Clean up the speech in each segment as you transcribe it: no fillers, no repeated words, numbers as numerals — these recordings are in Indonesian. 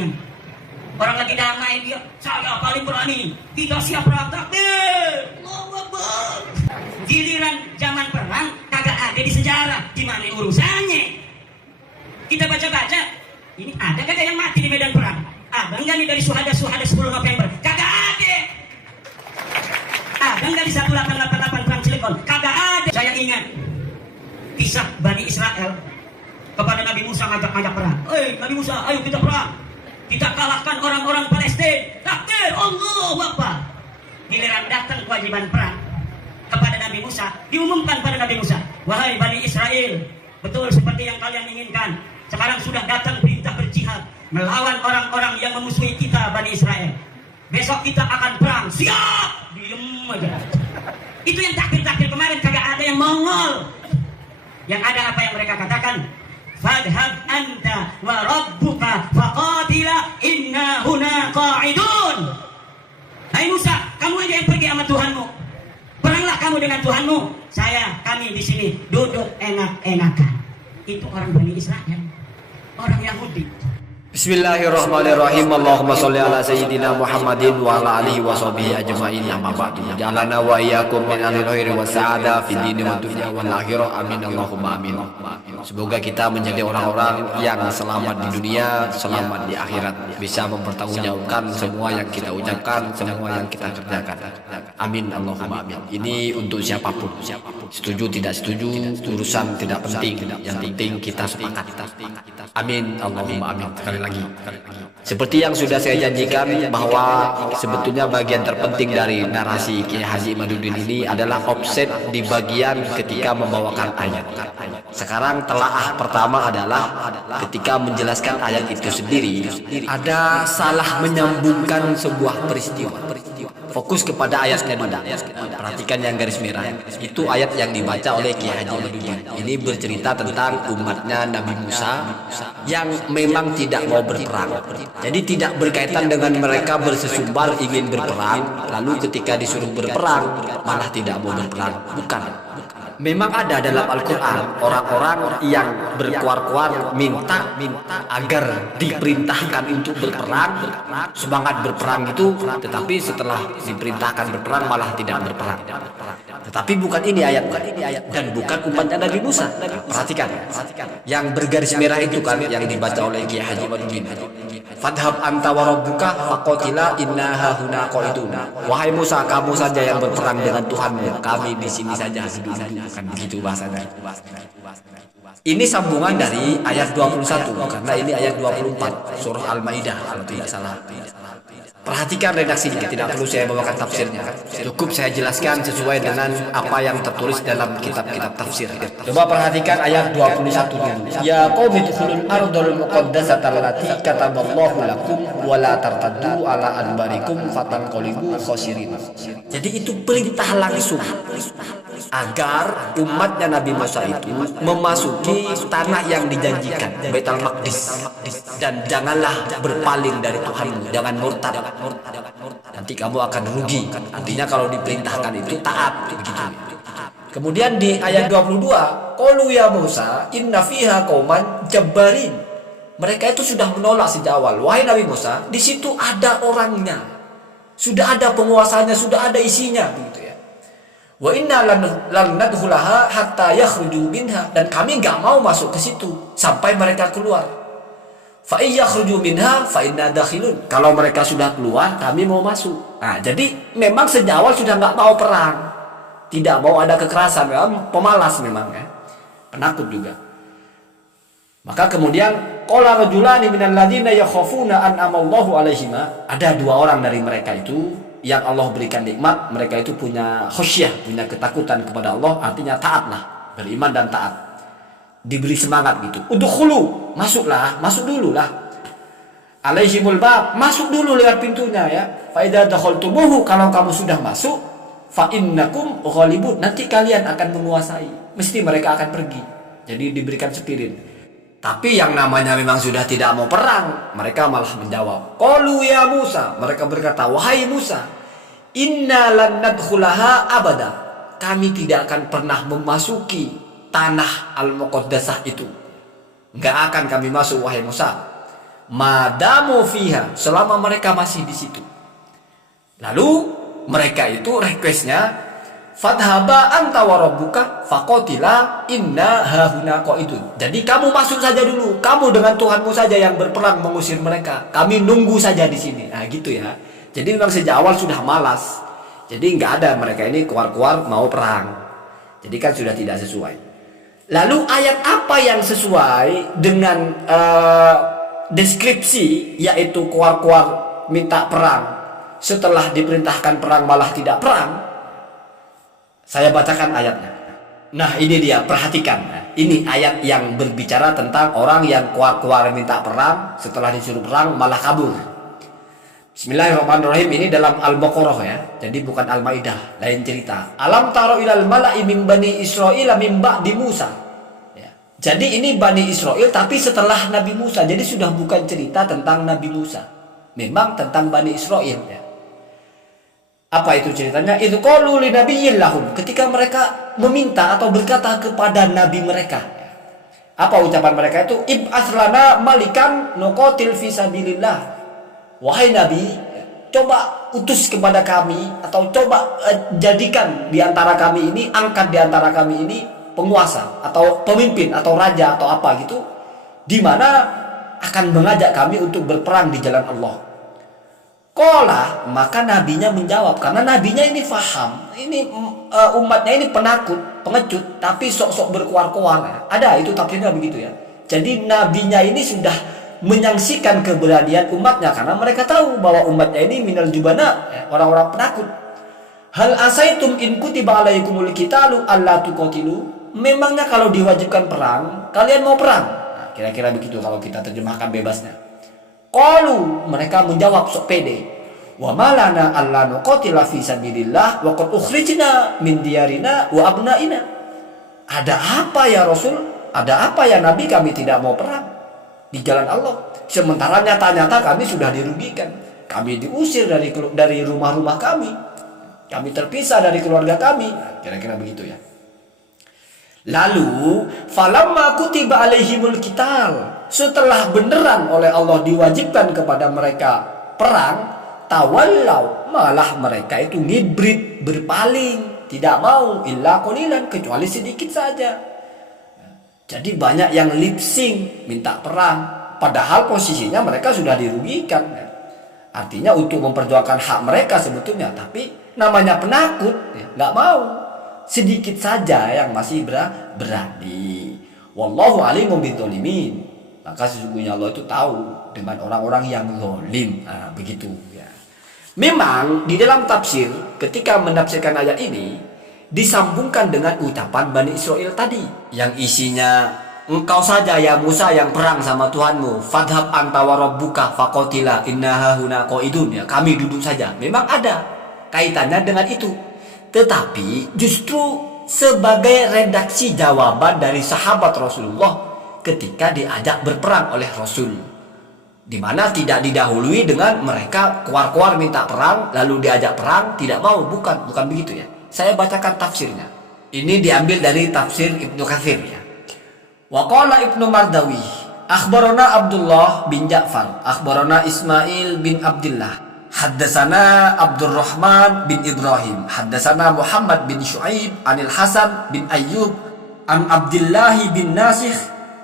beranian. Orang lagi damai dia, saya paling berani. Kita siap perang, takbir. Allahu Akbar. Giliran zaman perang kagak ada di sejarah. Di mana urusannya? Kita baca-baca, ini ada kagak yang mati di medan perang? Ada enggak nih dari suhada-suhada 10 November? Kagak ada. Ada enggak di 1888 perang Cilegon? Kagak ada. Saya ingat kisah Bani Israel kepada Nabi Musa ngajak perang. Nabi Musa, ayo kita perang. Kita kalahkan orang-orang Palestina. Takbir, Allahu Akbar. Giliran datang kewajiban perang kepada Nabi Musa, diumumkan pada Nabi Musa, wahai Bani Israel, betul seperti yang kalian inginkan. Sekarang sudah datang perintah berjihad melawan orang-orang yang memusuhi kita, Bani Israel. Besok kita akan perang. Siap. Diem aja. Itu yang takbir-takbir kemarin kagak ada yang mongol. Yang ada apa yang mereka katakan? Fadhhab anta wa rabbuka faqatila inna huna qa'idun. Hai Musa, kamu aja yang pergi sama Tuhanmu. Peranglah kamu dengan Tuhanmu. Kami di sini duduk enak-enakan. Itu orang Bani Israel, orang Yahudi. Bismillahirrahmanirrahim. Allahumma sholli ala sayyidina Muhammadin wa ala alihi wa sahbihi ajma'in. Amma ba'du. Jalana wa iyyakum min ahli khairi wa sa'ada fid dini wa dunya wal akhirah. Amin Allahumma amin. Semoga kita menjadi orang-orang yang selamat di dunia, selamat di akhirat, bisa mempertanggungjawabkan semua yang kita ucapkan, semua yang kita kerjakan. Amin Allahumma amin. Ini untuk siapapun. Setuju tidak setuju urusan tidak penting. Yang penting kita sepakat. Amin Allahumma amin. Lagi. Seperti yang sudah saya janjikan bahwa sebetulnya bagian terpenting dari narasi Kiai Haji Imaduddin ini adalah offset di bagian ketika membawakan ayat. Sekarang telaah pertama adalah ketika menjelaskan ayat itu sendiri ada salah menyambungkan sebuah peristiwa. Fokus kepada ayatnya dulu. Perhatikan yang garis merah. Itu ayat yang dibaca oleh Kiai Haji Imaduddin. Ini bercerita tentang umatnya Nabi Musa yang memang tidak mau berperang. Jadi tidak berkaitan dengan mereka bersesumbar ingin berperang, lalu ketika disuruh berperang malah tidak mau berperang. Bukan. Memang ada dalam Al-Quran orang-orang yang berkuar-kuar minta agar diperintahkan untuk berperang, semangat berperang itu, tetapi setelah diperintahkan berperang malah tidak berperang. Tetapi bukan ini ayat, dan bukan umatnya Nabi Musa. Perhatikan, yang bergaris merah itu kan yang dibaca oleh Kiai Haji Imaduddin. Fadhhab anta wa rabbuka faqatila inna hahuna qa'idun. Wahai Musa, kamu saja yang berperang dengan Tuhanmu, kami di sini saja duduk. Kan begitu bahasanya. Ini sambungan dari ayat 21 karena ini ayat 24 surah Al-Maidah kalau tidak salah. Perhatikan redaksinya, tidak perlu saya bawakan tafsirnya. Cukup saya jelaskan sesuai dengan apa yang tertulis dalam kitab-kitab tafsir. Coba perhatikan ayat 21 dulu. Ya qaumi dukhulul ardhal muqaddasata allati kataballahu lakum wa la tartaddu ala adbarikum fatanqalibu khasirin. Jadi itu perintah langsung agar umatnya Nabi Musa itu memasuki tanah yang dijanjikan, Baitul Maqdis, dan janganlah berpaling dari Tuhanmu, jangan murtad. Nanti kamu akan rugi. Artinya kalau diperintahkan itu taat begitu. Kemudian di ayat 22, qalu ya Musa inna fiha qauman jabbarin. Mereka itu sudah menolak sejak awal. Wahai Nabi Musa, di situ ada orangnya. Sudah ada penguasanya, sudah ada isinya begitu ya. Wa inna lan nadkhulaha hatta yakhruju minha, dan kami enggak mau masuk ke situ sampai mereka keluar. Fa iyakhruju minha fa inna dakhilun. Kalau mereka sudah keluar, kami mau masuk. Nah, jadi memang sejak awal sudah enggak mau perang. Tidak mau ada kekerasan, memang pemalas memang ya. Penakut juga. Maka kemudian qala rajulani minal ladzina yakhafuna an'amallahu alaihima, ada dua orang dari mereka itu yang Allah berikan nikmat, mereka itu punya khasyah, punya ketakutan kepada Allah, artinya taatlah, beriman dan taat. Diberi semangat gitu. Udkhulu, masuklah, masuk dululah. Alaihimul bab, masuk dulu lewat pintunya ya. Fa idza dakhaltumuhu, kalau kamu sudah masuk, fa innakum ghalibun, nanti kalian akan menguasai. Mesti mereka akan pergi. Jadi diberikan spirit. Tapi yang namanya memang sudah tidak mau perang, mereka malah menjawab, qalu ya Musa, mereka berkata, wahai Musa, inna lan nadkhulaha abada, kami tidak akan pernah memasuki tanah al-muqaddasah itu. Enggak akan kami masuk wahai Musa. Madamu fiha, selama mereka masih di situ. Lalu mereka itu requestnya, fadhaba anta wa rabbuka faqatila inna hahuna qaidun. Jadi kamu masuk saja dulu, kamu dengan Tuhanmu saja yang berperang mengusir mereka. Kami nunggu saja di sini. Nah gitu ya. Jadi memang sejak awal sudah malas. Jadi nggak ada mereka ini keluar-keluar mau perang. Jadi kan sudah tidak sesuai. Lalu ayat apa yang sesuai dengan deskripsi, yaitu keluar-keluar minta perang setelah diperintahkan perang malah tidak perang? Saya bacakan ayatnya. Nah ini dia, perhatikan. Ini ayat yang berbicara tentang orang yang keluar-keluar minta perang, setelah disuruh perang malah kabur. Bismillahirrahmanirrahim. Ini dalam Al-Baqarah ya. Jadi bukan Al-Maidah, lain cerita. Alam taro ilal mala'i min bani Israil min ba'di Musa. Jadi ini Bani Israel tapi setelah Nabi Musa. Jadi sudah bukan cerita tentang Nabi Musa. Memang tentang Bani Israel ya. Apa itu ceritanya? Itu qalu li nabiyyin lahum, ketika mereka meminta atau berkata kepada nabi mereka. Apa ucapan mereka itu? Ib'ats lana malikan nuqatil fi sabilillah. Wahai nabi, coba utus kepada kami atau coba jadikan di antara kami ini, angkat di antara kami ini penguasa atau pemimpin atau raja atau apa gitu, di mana akan mengajak kami untuk berperang di jalan Allah. Qala, maka nabinya menjawab, karena nabinya ini faham, ini umatnya ini penakut, pengecut, tapi sok-sok berkuar-kuar. Ada itu tafsirnya begitu ya. Jadi nabinya ini sudah menyaksikan keberanian umatnya, karena mereka tahu bahwa umatnya ini minal jubana, orang-orang penakut. Hal asaitum in kutiba alaikumul qitalu alla tuqatilu. Memangnya kalau diwajibkan perang, kalian mau perang? Nah, kira-kira begitu kalau kita terjemahkan bebasnya. Qalu, mereka menjawab sok pede. Wa malana alla nuqatila fi sabilillah wa qad ukhrijna min diyarina wa abnaina. Ada apa ya Rasul? Ada apa ya Nabi, kami tidak mau perang di jalan Allah? Sementara nyata-nyata kami sudah dirugikan. Kami diusir dari rumah-rumah kami. Kami terpisah dari keluarga kami. Nah, kira-kira begitu ya. Lalu falamma kutiba alaihimul qital, setelah beneran oleh Allah diwajibkan kepada mereka perang, tawallau, malah mereka itu ngibrit, berpaling, tidak mau, illa qalilan, kecuali sedikit saja. Jadi banyak yang lip sync minta perang, padahal posisinya mereka sudah dirugikan. Artinya untuk memperjuangkan hak mereka sebetulnya, tapi namanya penakut, nggak mau. Sedikit saja yang masih berani. Wallahu alimun bidzalimin. Maka sesungguhnya Allah itu tahu dengan orang-orang yang zalim. Nah, begitu ya. Memang di dalam tafsir ketika menafsirkan ayat ini disambungkan dengan ucapan Bani Israel tadi yang isinya, engkau saja ya Musa yang perang sama Tuhanmu, fadhab anta wa rabbuka faqatila inna hahuna qaidun, ya kami duduk saja. Memang ada kaitannya dengan itu. Tetapi justru sebagai redaksi jawaban dari sahabat Rasulullah ketika diajak berperang oleh Rasul, di mana tidak didahului dengan mereka keluar-keluar minta perang lalu diajak perang tidak mau, bukan begitu ya. Saya bacakan tafsirnya. Ini diambil dari tafsir Ibnu Katsir ya. Wa qala Ibnu Mardawi, akhbarana Abdullah bin Ja'far, akhbarana Ismail bin Abdullah, Haddasana Abdurrahman bin Ibrahim, Haddasana Muhammad bin Shu'aib, Anil Hasan bin Ayyub, An Abdillahi bin Nasikh,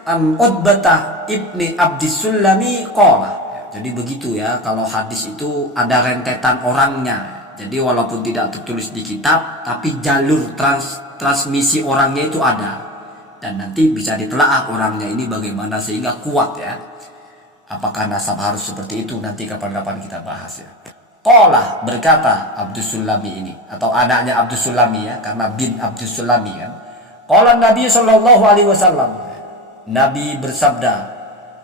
An Utbah ibni Abdis Sulami qala. Jadi begitu ya, kalau hadis itu ada rentetan orangnya. Jadi walaupun tidak tertulis di kitab, tapi jalur transmisi orangnya itu ada. Dan nanti bisa ditelaah orangnya ini bagaimana sehingga kuat ya. Apakah nasab harus seperti itu, nanti kapan-kapan kita bahas ya. Qala, berkata Abdus Sulami ini, atau anaknya Abdus Sulami ya, karena bin Abdus Sulami kan. Qala Nabi sallallahu alaihi wasallam, Nabi bersabda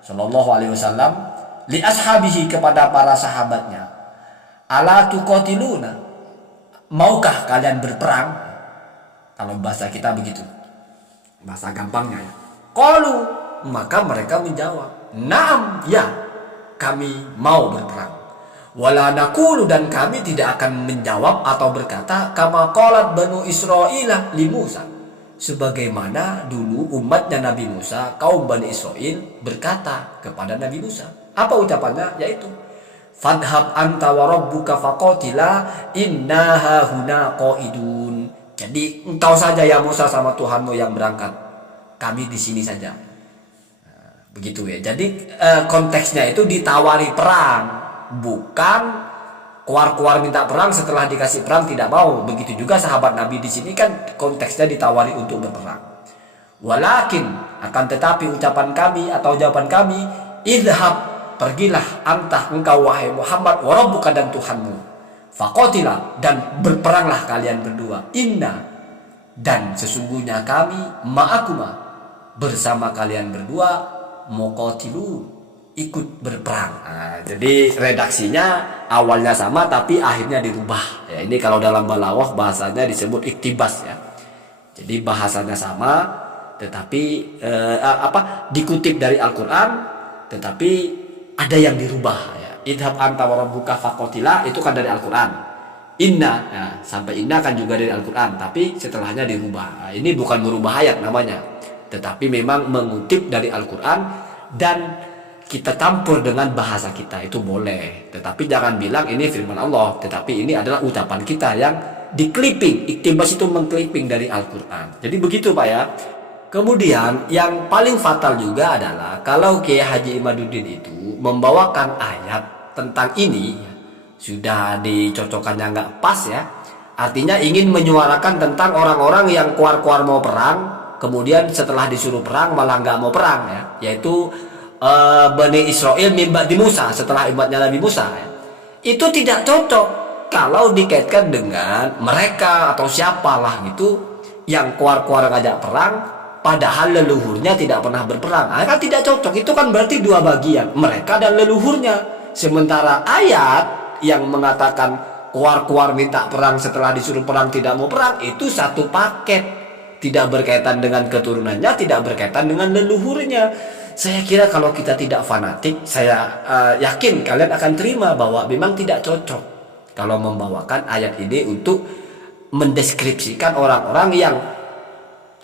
sallallahu alaihi wasallam li ashabihi, kepada para sahabatnya, ala tuqatiluna, maukah kalian berperang? Kalau bahasa kita begitu, bahasa gampangnya ya. Qalu, maka mereka menjawab, naam, ya, kami mau berperang. Wala naqulu, dan kami tidak akan menjawab atau berkata kama qalat Banu Israil li Musa, sebagaimana dulu umatnya Nabi Musa, kaum Bani Israel berkata kepada Nabi Musa. Apa ucapannya? Yaitu fadhhab anta wa rabbuka faqatila inna hahuna qaidun. Jadi engkau saja ya Musa sama Tuhanmu yang berangkat, kami di sini saja. Begitu ya. Jadi konteksnya itu ditawari perang, bukan keluar minta perang setelah dikasih perang tidak mau. Begitu juga sahabat Nabi di sini kan konteksnya ditawari untuk berperang. Walakin akan tetapi ucapan kami atau jawaban kami, idhab, pergilah anta engkau wahai Muhammad, wa rabbuka dan Tuhanmu, faqatila, dan berperanglah kalian berdua, inna, dan sesungguhnya kami, ma'akuma, bersama kalian berdua, muqatilun, ikut berperang. Nah, jadi redaksinya awalnya sama tapi akhirnya dirubah. Ya, ini kalau dalam balawah bahasanya disebut iktibas ya. Jadi bahasanya sama tetapi dikutip dari Al-Qur'an tetapi ada yang dirubah ya. Idhab anta wa rabbuka faqatila itu kan dari Al-Qur'an. Inna, nah, sampai inna kan juga dari Al-Qur'an tapi setelahnya dirubah. Nah, ini bukan merubah ayat namanya, tetapi memang mengutip dari Al-Qur'an dan kita campur dengan bahasa kita itu boleh, tetapi jangan bilang ini firman Allah, tetapi ini adalah ucapan kita yang diklipping. Iktibas itu mengklipping dari Al-Qur'an. Jadi begitu Pak ya. Kemudian yang paling fatal juga adalah kalau Kiai Haji Imaduddin itu membawakan ayat tentang ini, sudah dicocokkannya nggak pas ya. Artinya ingin menyuarakan tentang orang-orang yang keluar mau perang, kemudian setelah disuruh perang malah nggak mau perang ya, yaitu Bani Israel mimba di Musa, setelah ibadatnya Nabi Musa ya. Itu tidak cocok kalau dikaitkan dengan mereka atau siapalah gitu yang keluar ngajak perang padahal leluhurnya tidak pernah berperang. Nah, kan tidak cocok. Itu kan berarti dua bagian, mereka dan leluhurnya. Sementara ayat yang mengatakan keluar minta perang setelah disuruh perang tidak mau perang itu satu paket, tidak berkaitan dengan keturunannya, tidak berkaitan dengan leluhurnya. Saya kira kalau kita tidak fanatik, saya yakin kalian akan terima bahwa memang tidak cocok kalau membawakan ayat ini untuk mendeskripsikan orang-orang yang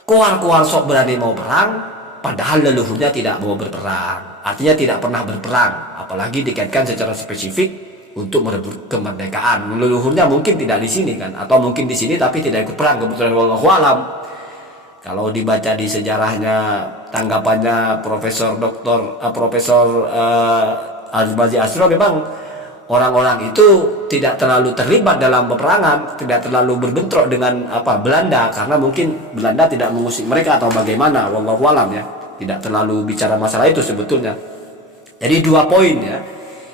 keluar sok berani mau perang padahal leluhurnya tidak mau berperang, artinya tidak pernah berperang, apalagi dikaitkan secara spesifik untuk merebut kemerdekaan. Leluhurnya mungkin tidak di sini kan, atau mungkin di sini tapi tidak ikut perang, kebetulan wallahu alam. Kalau dibaca di sejarahnya tanggapannya Profesor Azbazi Asro, memang orang-orang itu tidak terlalu terlibat dalam peperangan, tidak terlalu berbentrok dengan Belanda, karena mungkin Belanda tidak mengusik mereka atau bagaimana, wallahu alam ya. Tidak terlalu bicara masalah itu sebetulnya. Jadi dua poin ya.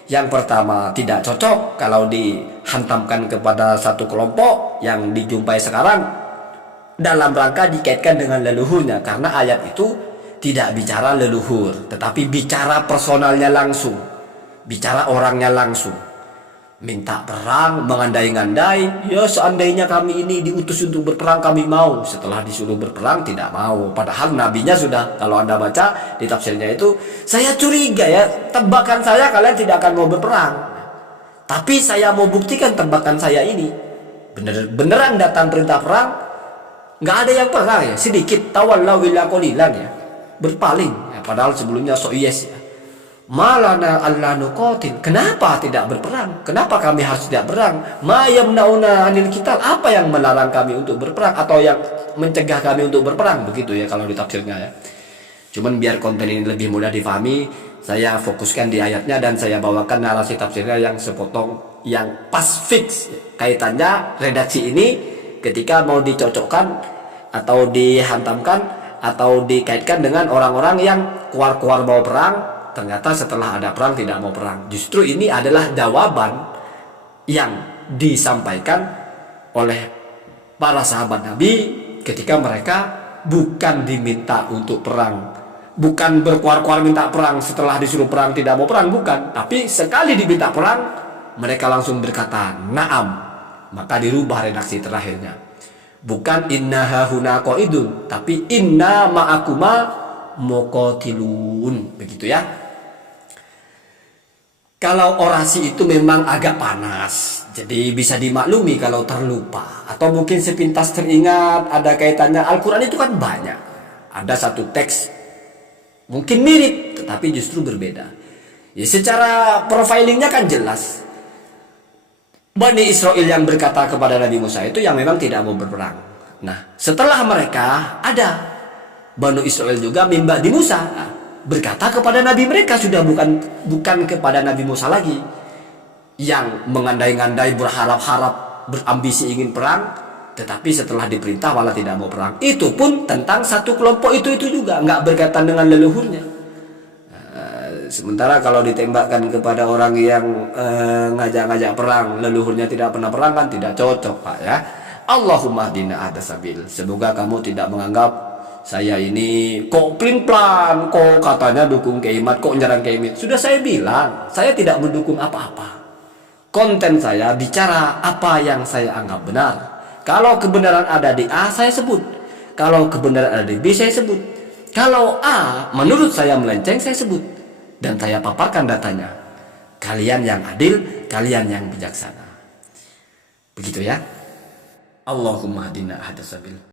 Yang pertama, tidak cocok kalau dihantamkan kepada satu kelompok yang dijumpai sekarang dalam rangka dikaitkan dengan leluhurnya, karena ayat itu tidak bicara leluhur tetapi bicara personalnya langsung, bicara orangnya langsung. Minta perang, mengandai-ngandai, ya seandainya kami ini diutus untuk berperang kami mau, setelah disuruh berperang tidak mau, padahal nabinya sudah, kalau Anda baca di tafsirnya itu, saya curiga ya, tebakan saya kalian tidak akan mau berperang, tapi saya mau buktikan tebakan saya ini beneran datang perintah perang. Nggak ada yang perang ya, sedikit tawallau illa qalilan ya, berpaling ya, padahal sebelumnya yes ya. Malana alla nuqatil, kenapa tidak berperang, kenapa kami harus tidak berang, ma yamnauna anil qital, apa yang melarang kami untuk berperang atau yang mencegah kami untuk berperang, begitu ya kalau di tafsirnya ya. Cuman biar konten ini lebih mudah difahami, saya fokuskan di ayatnya dan saya bawakan narasi tafsirnya yang sepotong yang pas fix kaitannya redaksi ini ketika mau dicocokkan atau dihantamkan atau dikaitkan dengan orang-orang yang keluar mau perang, ternyata setelah ada perang tidak mau perang. Justru ini adalah jawaban yang disampaikan oleh para sahabat Nabi ketika mereka bukan diminta untuk perang, bukan berkuar minta perang setelah disuruh perang tidak mau perang, bukan, tapi sekali diminta perang mereka langsung berkata na'am, maka dirubah redaksi terakhirnya, bukan inna hahuna qaidun tapi inna ma'akuma muqatilun, begitu ya. Kalau orasi itu memang agak panas, Jadi bisa dimaklumi kalau terlupa atau mungkin sepintas teringat ada kaitannya. Al-Quran itu kan banyak. Ada satu teks mungkin mirip tetapi justru berbeda. Ya secara profilingnya kan jelas. Bani Israel yang berkata kepada Nabi Musa itu yang memang tidak mau berperang. Nah setelah mereka ada Bani Israel juga min ba'di Musa berkata kepada Nabi mereka, sudah bukan kepada Nabi Musa lagi, yang mengandai-ngandai, berharap-harap, berambisi ingin perang, tetapi setelah diperintah malah tidak mau perang. Itu pun tentang satu kelompok itu juga, nggak berkaitan dengan leluhurnya. Sementara kalau ditembakkan kepada orang yang ngajak-ngajak perang, leluhurnya tidak pernah perang, kan tidak cocok, Pak ya. Allahumma hdina ahdas sabil. Semoga kamu tidak menganggap saya ini kok plin-plan, kok katanya dukung Keimat, kok nyerang Keimit. Sudah saya bilang, saya tidak mendukung apa-apa. Konten saya bicara apa yang saya anggap benar. Kalau kebenaran ada di A, saya sebut. Kalau kebenaran ada di B, saya sebut. Kalau A menurut saya melenceng, saya sebut. Dan saya paparkan datanya. Kalian yang adil, kalian yang bijaksana. Begitu ya. Allahumma hadina ahdas sabil.